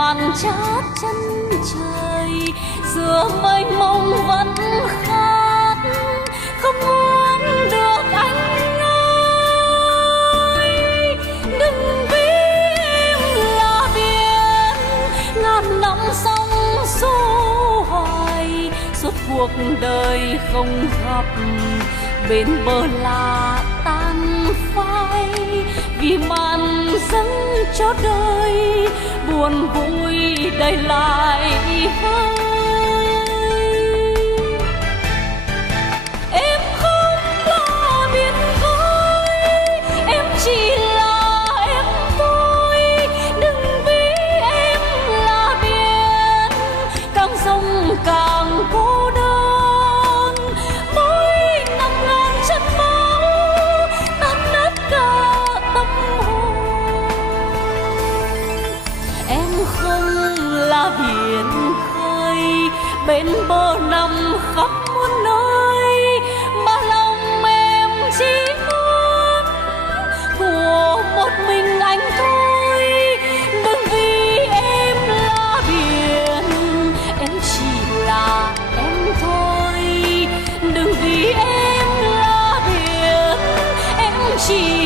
màn chát chân trời, giữa mênh mông vẫn khát, không muốn được anh ơi. Đừng vì em là biển ngàn năm sóng xô hoài, suốt cuộc đời không gặp, bên bờ là tan phai. Vì màn dâng cho đời buồn vui đầy lại hơi. Em không là biển khơi, em chỉ là em thôi. Đừng vì em là biển càng sông càng cô đơn. Mỗi năm ngàn chân máu tan nát cả tâm hồn. Em không là biển khơi, bên bờ nằm khắp muôn nơi, mà lòng em chỉ muốn của một mình anh thôi. Đừng vì em là biển, em chỉ là em thôi. Đừng vì em là biển, em chỉ